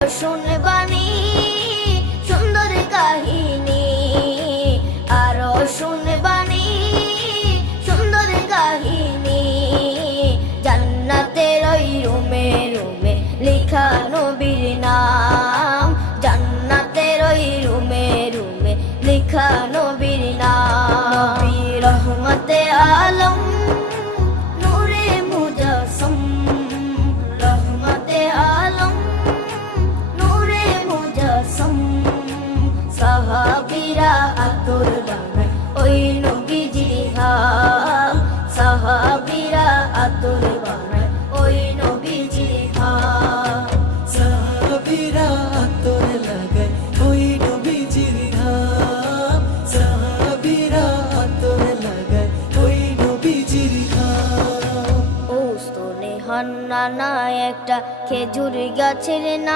শুনবানি সুন্দর কাহিনী, আরো শুনবানি সুন্দর কাহিনী। জান্নাতের ওই রুমে রুমে লেখা নবীর নাম, জান্নাতের ওই রুমে রুমে লেখা নবীর নাম। নবী রহমতে আলম নূরে মুজাসসম, রহমতে আলম নূরে মুজাসসম। সাহাবীরা আতর বানায় ওই নবীজির ঘাম, সাহাবীরা আতর বানায় ওই নবীজির ঘাম। সাহাবীরা আতর লাগায় ওই নবীজির ঘাম, সাহাবীরা আতর লাগায় ওই নবীজির ঘাম। ও স্তনে হান্নানা একটা খেজুর গাছের নাম।